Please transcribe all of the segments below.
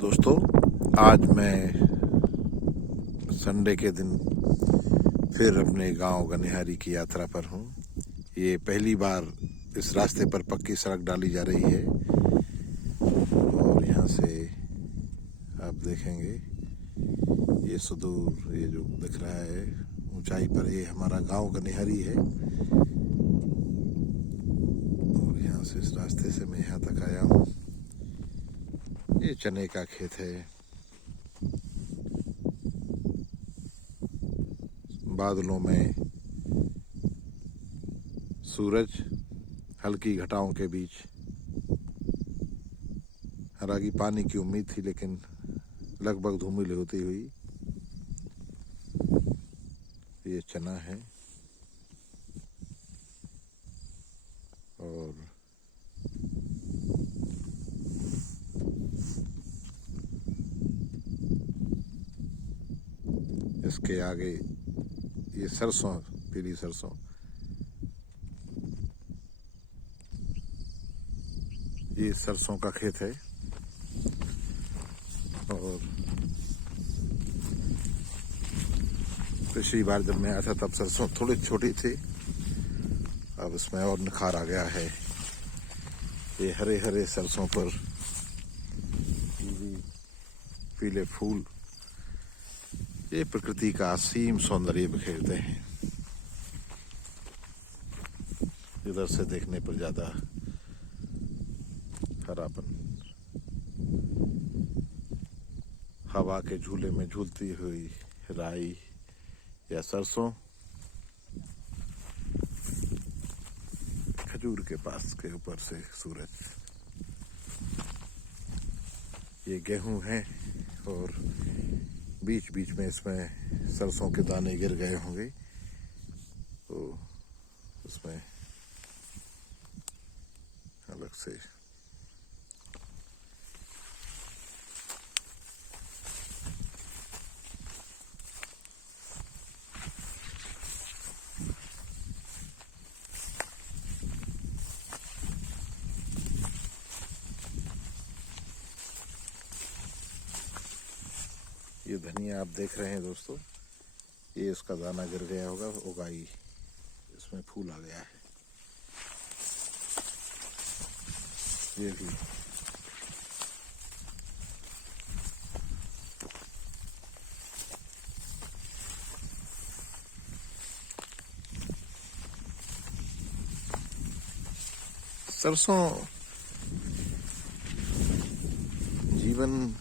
दोस्तों, आज मैं संडे के दिन फिर अपने गांव गनिहारी की यात्रा पर हूं। ये पहली बार इस रास्ते पर पक्की सड़क डाली जा रही है और यहाँ से आप देखेंगे ये सुदूर ये जो दिख रहा है ऊंचाई पर, ये हमारा गांव गनिहारी है। और यहाँ से इस रास्ते से मैं यहाँ तक आया हूँ। ये चने का खेत है। बादलों में सूरज, हल्की घटाओं के बीच। हालांकि पानी की उम्मीद थी लेकिन लगभग धूमिल होती हुई। ये चना है और इसके आगे ये सरसों, पीली सरसों। ये सरसों का खेत है और पिछली बार जब मैं आया था तब सरसों थोड़ी छोटी थी, अब इसमें और निखार आ गया है। ये हरे हरे सरसों पर पीले फूल, ये प्रकृति का असीम सौंदर्य बिखेरते हैं। इधर से देखने पर ज्यादा हरापन, हवा के झूले में झूलती हुई राई या सरसों, खजूर के पास के ऊपर से सूरज। ये गेहूं है और बीच बीच में इसमें सरसों के दाने गिर गए होंगे, तो उसमें अलग से ये धनिया आप देख रहे हैं दोस्तों, ये इसका दाना गिर गया होगा, उगाई इसमें फूल आ गया है। ये भी सरसों जीवन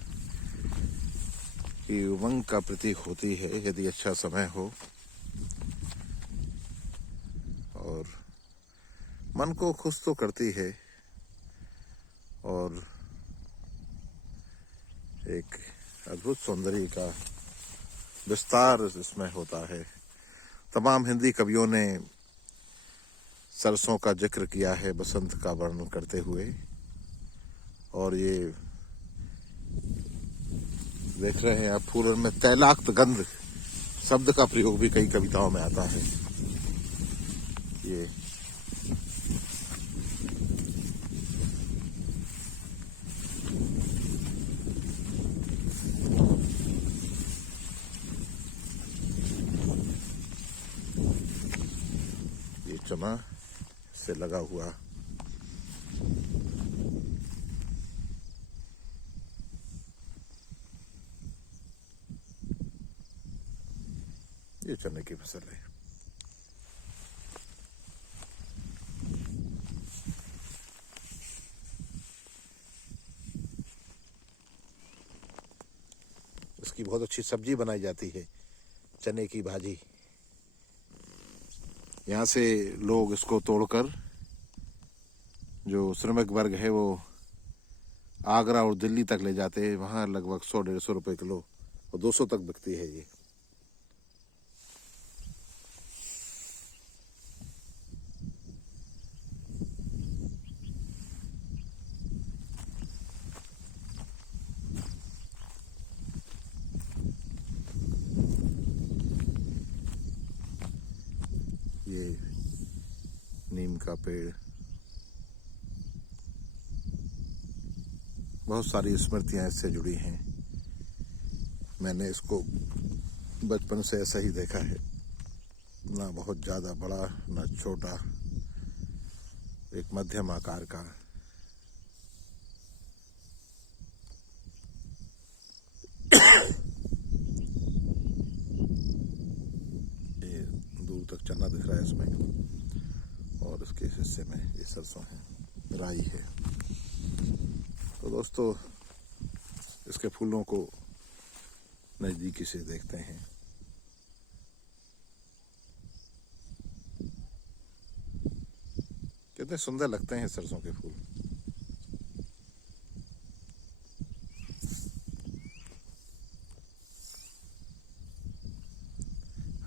की उमंग का प्रतीक होती है यदि अच्छा समय हो और मन को खुश तो करती है और एक अद्भुत सौंदर्य का विस्तार इसमें होता है। तमाम हिंदी कवियों ने सरसों का जिक्र किया है बसंत का वर्णन करते हुए, और ये देख रहे हैं आप फूलों में तैलाक्त गंध शब्द का प्रयोग भी कई कविताओं में आता है। ये चना से लगा हुआ ये चने की फसल है। इसकी बहुत अच्छी सब्जी बनाई जाती है, चने की भाजी। यहाँ से लोग इसको तोड़कर, जो श्रमिक वर्ग है वो आगरा और दिल्ली तक ले जाते हैं। वहाँ लगभग 100-150 रुपए किलो और 200 तक बिकती है ये। ये नीम का पेड़, बहुत सारी स्मृतियां इससे जुड़ी हैं। मैंने इसको बचपन से ऐसा ही देखा है, ना बहुत ज़्यादा बड़ा ना छोटा, एक मध्यम आकार का। ये दूर तक चना दिख रहा है इसमें, और इसके इस हिस्से में ये सरसों है, राई है। तो दोस्तों, इसके फूलों को नज़दीकी से देखते हैं। कितने सुंदर लगते हैं सरसों के फूल।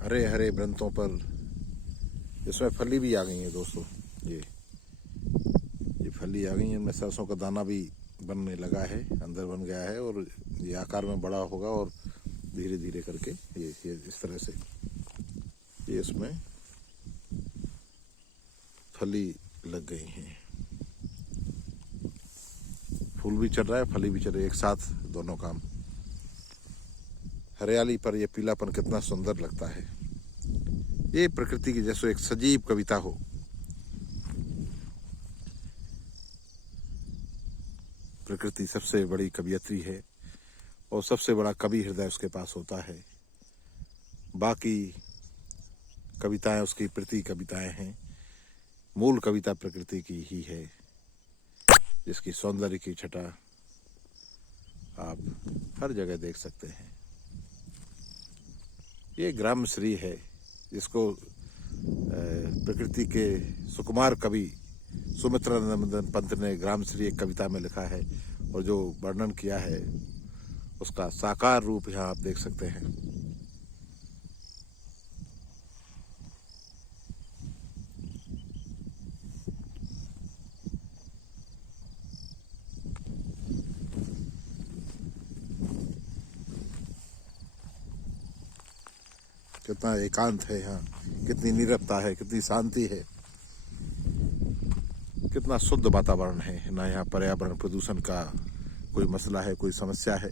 हरे हरे वृंतों पर इसमें फली भी आ गई है दोस्तों। ये फली आ गई है, इनमें सरसों का दाना भी बनने लगा है, अंदर बन गया है, और ये आकार में बड़ा होगा और धीरे धीरे करके ये इस तरह से ये इसमें फली लग गई हैं। फूल भी चल रहा है, फली भी चल रही है, एक साथ दोनों काम। हरियाली पर यह पीलापन कितना सुंदर लगता है। ये प्रकृति की जैसे एक सजीव कविता हो। प्रकृति सबसे बड़ी कवियत्री है और सबसे बड़ा कवि हृदय उसके पास होता है। बाकी कविताएं उसकी प्रति कविताएं हैं। मूल कविता प्रकृति की ही है, जिसकी सौंदर्य की छटा आप हर जगह देख सकते हैं। ये ग्राम श्री है, जिसको प्रकृति के सुकुमार कवि सुमित्रानंद पंत ने ग्राम श्री एक कविता में लिखा है, और जो वर्णन किया है उसका साकार रूप यहाँ आप देख सकते हैं। कितना एकांत है यहाँ, कितनी नीरवता है, कितनी शांति है, कितना शुद्ध वातावरण है। ना यहाँ पर्यावरण प्रदूषण का कोई मसला है, कोई समस्या है,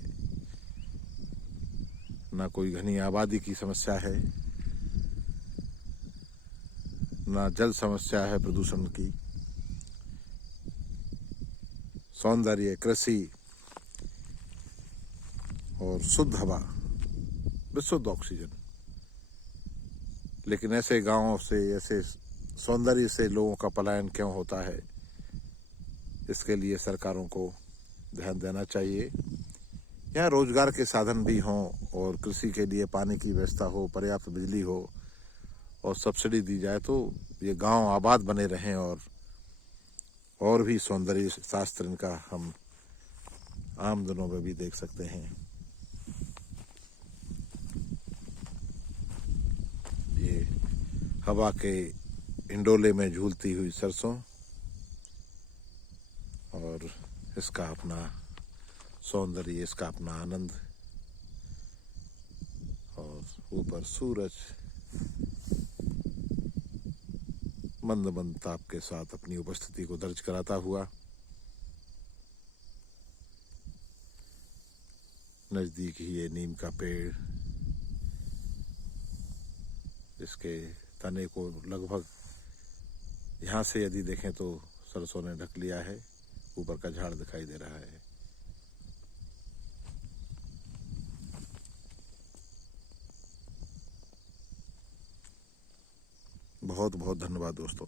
ना कोई घनी आबादी की समस्या है, ना जल समस्या है प्रदूषण की। सौंदर्य, कृषि और शुद्ध हवा, विशुद्ध ऑक्सीजन। लेकिन ऐसे गांवों से, ऐसे सौंदर्य से लोगों का पलायन क्यों होता है, इसके लिए सरकारों को ध्यान देना चाहिए। यहाँ रोजगार के साधन भी हों, और कृषि के लिए पानी की व्यवस्था हो, पर्याप्त बिजली हो, और सब्सिडी दी जाए, तो ये गांव आबाद बने रहें। और भी सौंदर्य शास्त्र इनका हम आम दिनों में भी देख सकते हैं। ये हवा के इंडोले में झूलती हुई सरसों, और इसका अपना सौंदर्य, इसका अपना आनंद, और ऊपर सूरज मंद मंद ताप के साथ अपनी उपस्थिति को दर्ज कराता हुआ। नजदीक ही ये नीम का पेड़, इसके तने को लगभग यहाँ से यदि देखें तो सरसों ने ढक लिया है, ऊपर का झाड़ दिखाई दे रहा है। बहुत बहुत धन्यवाद दोस्तों।